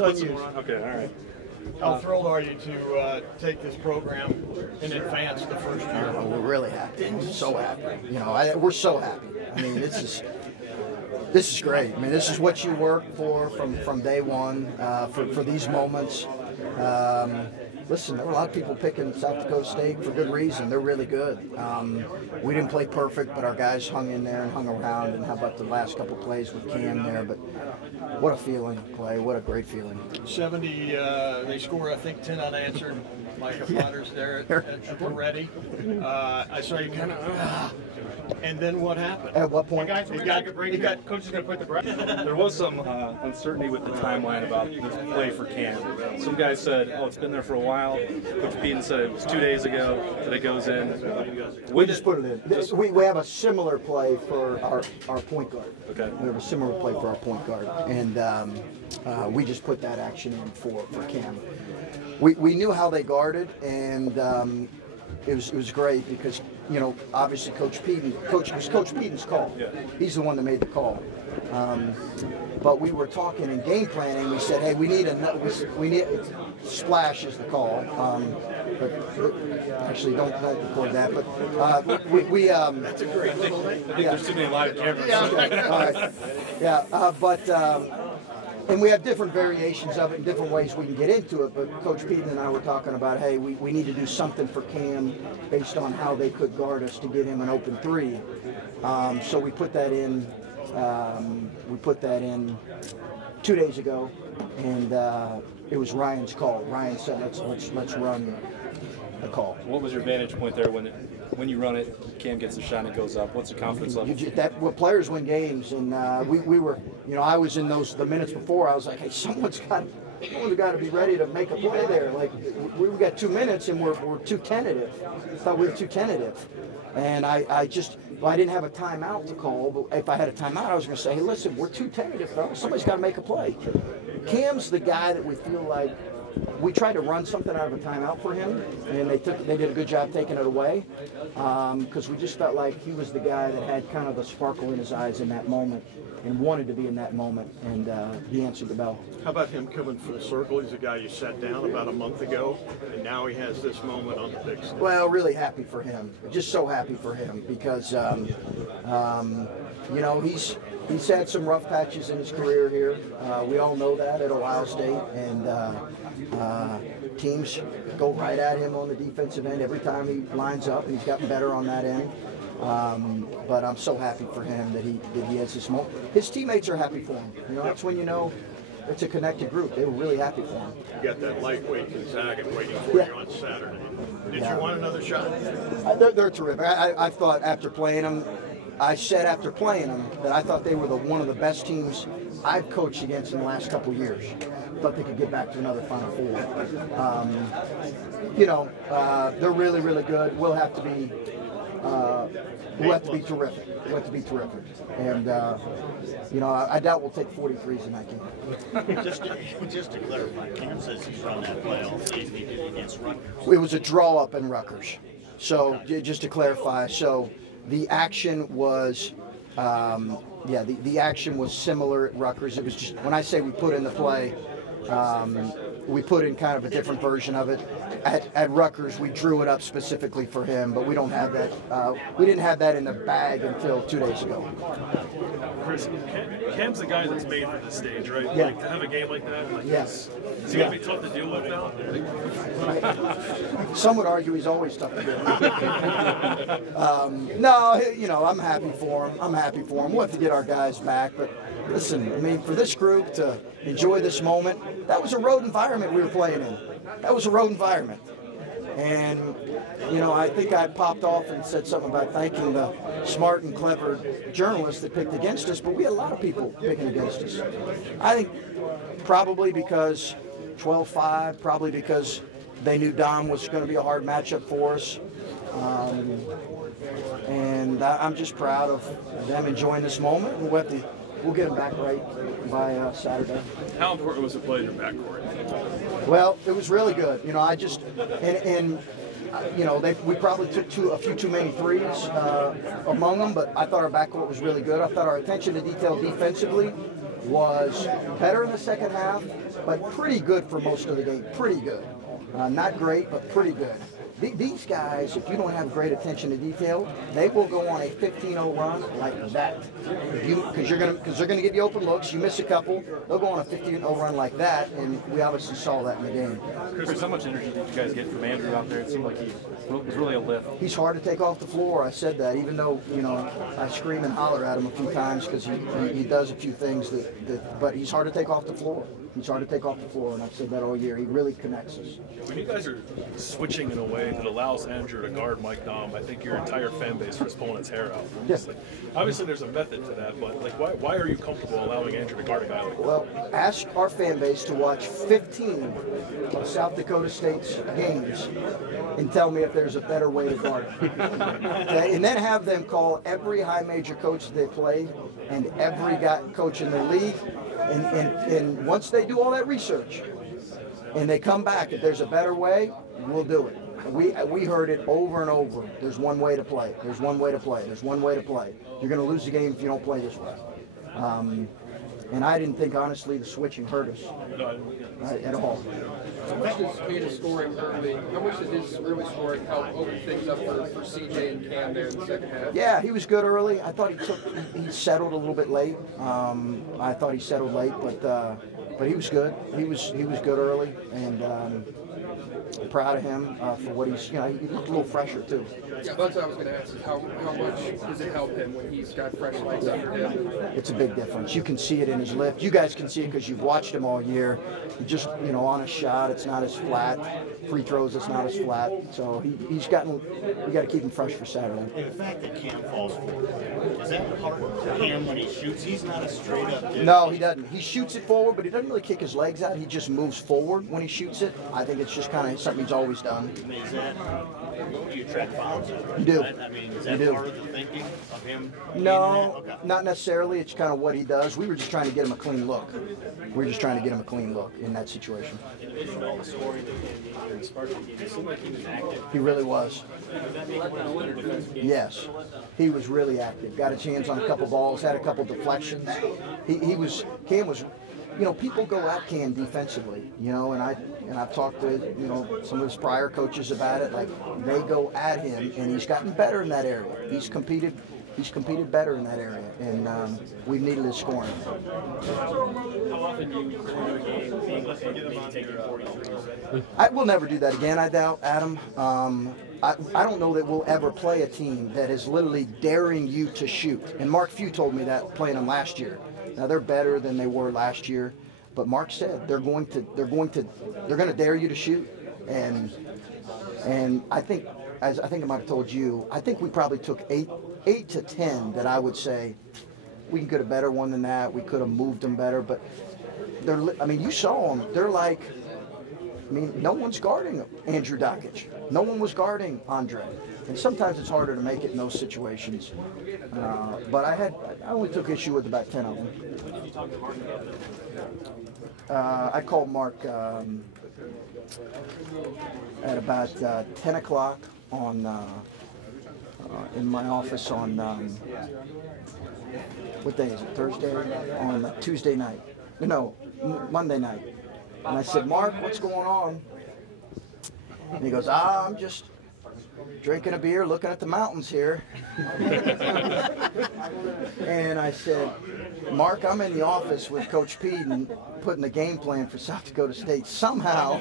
It's unused. Okay, all right. How thrilled are you to take this program in advance the first year? We're really happy. We're so happy. You know, we're so happy. I mean, this is great. I mean, this is what you work for from day one for these moments. Listen, there were a lot of people picking South Dakota State for good reason. They're really good. We didn't play perfect, but our guys hung in there and hung around. And how about the last couple plays with Cam there? But what a feeling, Clay. What a great feeling. 70, they score, I think, 10 unanswered. Micah Potters there at the ready. I saw you kind of, and then what happened? At what point? Coach is going to put the breath. There was some uncertainty with the timeline about this play for Cam. Some guys said, oh, it's been there for a while. Coach Peden said it was 2 days ago that it goes in. We just put it in. We have a similar play for our point guard. Okay. We have a similar play for our point guard. And we just put that action in for Cam. We knew how they guarded, and it was great because, you know, obviously it was Coach Peden's call. Yeah. He's the one that made the call. But we were talking in game planning. We said, hey, we need splash is the call. But actually, don't record that. But we That's a great little thing. I think there's too many live cameras. Yeah. Okay. All right. Yeah. And we have different variations of it and different ways we can get into it. But Coach Peden and I were talking about, hey, we need to do something for Cam based on how they could guard us to get him an open three. So we put that in. We put that in 2 days ago, and it was Ryan's call. Ryan said, let's run the call. What was your vantage point there when you run it, Cam gets the shot and it goes up? What's the confidence level? Players win games, and we were, you know, I was in the minutes before. I was like, hey, someone's got to be ready to make a play there. Like we got 2 minutes and we're too tentative. I thought we were too tentative, and I didn't have a timeout to call. But if I had a timeout, I was going to say, hey, listen, we're too tentative, fellas. Somebody's got to make a play. Cam's the guy that we feel like. We tried to run something out of a timeout for him, and they did a good job taking it away because we just felt like he was the guy that had kind of a sparkle in his eyes in that moment and wanted to be in that moment, and he answered the bell. How about him coming full circle? He's a guy you sat down about a month ago, and now he has this moment on the big stage. Well, really happy for him. Just so happy for him because, you know, he's had some rough patches in his career here. We all know that at Ohio State, and teams go right at him on the defensive end every time he lines up, and he's gotten better on that end. But I'm so happy for him that he has this moment. His teammates are happy for him. You know, that's when you know it's a connected group. They were really happy for him. You got that lightweight Gonzaga waiting for you on Saturday. Did you want another shot? They're terrific. I thought after playing them, I said after playing them that I thought they were one of the best teams I've coached against in the last couple of years. Thought they could get back to another Final Four. You know, they're really, really good. We'll have to be terrific. We'll have to be terrific. And, you know, I doubt we'll take 43s in that game. Just to clarify, Cam says he's run that play all season. He did it against Rutgers. It was a draw up in Rutgers. So just to clarify, so the action was, the action was similar at Rutgers. It was just, when I say we put in the play, we put in kind of a different version of it. At Rutgers, we drew it up specifically for him, but we don't have that. We didn't have that in the bag until 2 days ago. Chris, Cam's the guy that's made for this stage, right? Yeah. Like, to have a game like that, like Yes. is he going to be tough to deal with now? Some would argue he's always tough to deal with. No, you know, I'm happy for him. We'll have to get our guys back, but listen, I mean, for this group to enjoy this moment, that was a road environment we were playing in. That was a road environment. And, you know, I think I popped off and said something about thanking the smart and clever journalists that picked against us, but we had a lot of people picking against us. I think probably because 12-5, probably because they knew Dom was going to be a hard matchup for us. And I'm just proud of them enjoying this moment, and we'll get them back right by Saturday. How important was the play in your backcourt? Well, it was really good. You know, you know, we probably took a few too many threes among them, but I thought our backcourt was really good. I thought our attention to detail defensively was better in the second half, but pretty good for most of the game. Pretty good. Not great, but pretty good. These guys, if you don't have great attention to detail, they will go on a 15-0 run like that. Because they're gonna give you open looks. You miss a couple, they'll go on a 15-0 run like that, and we obviously saw that in the game. Chris, how much energy did you guys get from Andrew out there? It seemed like he was really a lift. He's hard to take off the floor. I said that, even though I scream and holler at him a few times because he does a few things but he's hard to take off the floor. He's hard to take off the floor, and I've said that all year. He really connects us. When you guys are switching in a way that allows Andrew to guard Mike Dom, I think your entire fan base is pulling its hair out. Yes. Like, obviously, there's a method to that, but like, why are you comfortable allowing Andrew to guard a guy like that? Well, ask our fan base to watch 15 of South Dakota State's games and tell me if there's a better way to guard him. Okay? And then have them call every high major coach that they played and every coach in the league. And once they do all that research and they come back, if there's a better way, we'll do it. We heard it over and over. There's one way to play. There's one way to play. There's one way to play. You're going to lose the game if you don't play this way. And I didn't think, honestly, the switching hurt us at all. How much does Canda's scoring early? How much did his early scoring help open things up for CJ and Cam there in the second half? Yeah, he was good early. I thought he settled a little bit late. I thought he settled late, but he was good. He was good early, and I'm proud of him for what he's. He looked a little fresher too. Yeah, that's what I was going to ask. Is how much does it help him when he's got fresh legs under him? It's a big difference. You can see it in his lift. You guys can see it because you've watched him all year. He just, on a shot, it's not as flat. Free throws, it's not as flat. So he's gotten. We got to keep him fresh for Saturday. And the fact that Cam falls forward, is that hard for Cam when he shoots? He's not a straight up dude. No, he doesn't. He shoots it forward, but he doesn't really kick his legs out. He just moves forward when he shoots it. I think it's just kind of something he's always done. I mean, is that, do you track fouls? You do. I mean, is that part of the thinking of him? No, Okay. not necessarily. It's kind of what he does. We were just trying to get him a clean look. We were just trying to get him a clean look in that situation. In addition to all the scoring and the spark game, it seemed like he was active. He really was. Did that make one of the better defensive games? Yes, he was really active. Got his hands on a couple balls, had a couple deflections. Cam was, people go at Cam defensively, and I've talked to, some of his prior coaches about it. Like, they go at him, and he's gotten better in that area. He's competed better in that area, and we've needed his scoring. How often do you go into a game being left-handed, maybe taking 43s? I will never do that again, I doubt, Adam. I don't know that we'll ever play a team that is literally daring you to shoot. And Mark Few told me that playing them last year. Now they're better than they were last year, but Mark said they're going to dare you to shoot. And I think, as I think I might have told you, I think we probably took eight to 10 that I would say we could have better one than that. We could have moved them better, but you saw them. They're like, no one's guarding Andrew Dockich. No one was guarding Andre. And sometimes it's harder to make it in those situations. But I only took issue with about 10 of them. When did you talk to Mark about I called Mark at about 10 o'clock in my office on, what day is it, Thursday? On Tuesday night. No, Monday night. And I said, Mark, what's going on? And he goes, I'm just drinking a beer, looking at the mountains here. And I said, Mark, I'm in the office with Coach Pete and putting the game plan for South Dakota State. Somehow,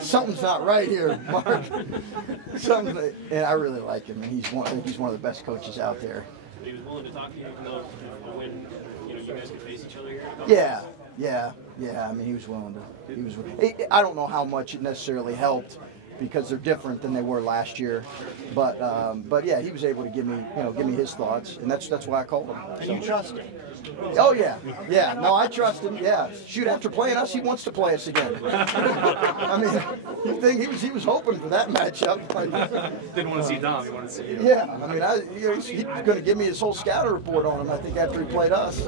something's not right here, Mark. And I really like him, and he's one of the best coaches out there. He was willing to talk to you, even though when you guys could face each other here? Yeah. He was willing to. I don't know how much it necessarily helped because they're different than they were last year, but yeah, he was able to give me his thoughts, and that's why I called him. And you trust him? Oh yeah. No, I trust him. Yeah, shoot, after playing us, he wants to play us again. You think he was hoping for that matchup? Didn't want to see Dom. He wanted to see you. Yeah, he's going to give me his whole scouter report on him. I think after he played us.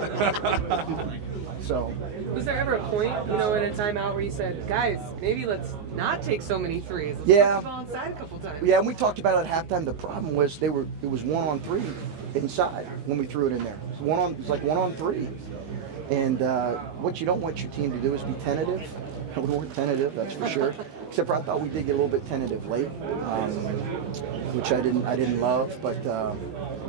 So. Was there ever a point, in a timeout where you said, guys, maybe let's not take so many threes? Let's Yeah. put the ball inside a couple times. Yeah, and we talked about it at halftime. The problem was it was 1-on-3 inside when we threw it in there. It's like 1-on-3. And what you don't want your team to do is be tentative. We weren't tentative, that's for sure. Except for I thought we did get a little bit tentative late, which I didn't love. But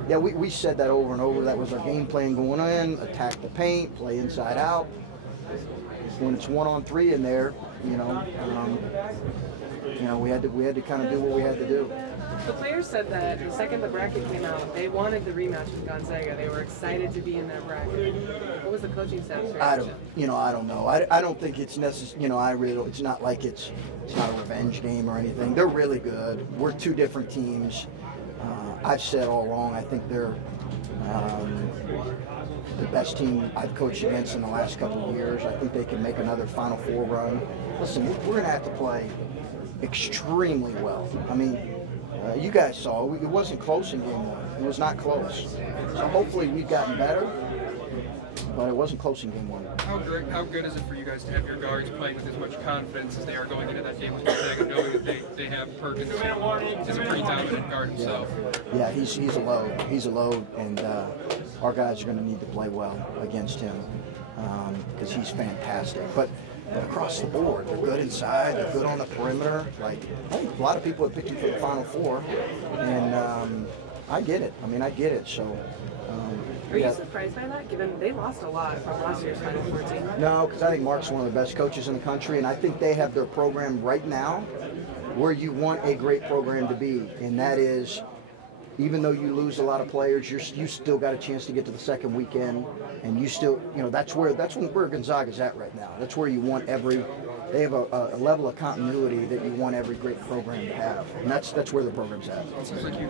yeah, we said that over and over. That was our game plan going in: attack the paint, play inside out. When it's 1-on-3 in there, you know, we had to kind of do what we had to do. The players said that the second the bracket came out, they wanted the rematch with Gonzaga. They were excited to be in that bracket. What was the coaching staff's reaction? I don't know. I don't think it's necessary. You know, it's not like it's not a revenge game or anything. They're really good. We're two different teams. I've said all along, I think they're the best team I've coached against in the last couple of years. I think they can make another Final Four run. Listen, we're going to have to play extremely well. I mean, you guys saw, it wasn't close in game one. It was not close. So hopefully we've gotten better, but it wasn't close in game one. How good is it for you guys to have your guards playing with as much confidence as they are going into that game with Gonzaga, knowing that they have Perkins as a pretty dominant guard himself? Yeah, he's a load. He's a load, and our guys are going to need to play well against him because he's fantastic. But across the board, they're good inside, they're good on the perimeter. Like, I think a lot of people have picked him for the Final Four, and I get it. I mean, I get it. So. Are you surprised by that, given they lost a lot from last year's Final Four team? No, because I think Mark's one of the best coaches in the country, and I think they have their program right now where you want a great program to be, and that is, even though you lose a lot of players, you still got a chance to get to the second weekend, and you still, you know, that's where Gonzaga's at right now. That's where you want they have a level of continuity that you want every great program to have, and that's where the program's at. It seems like you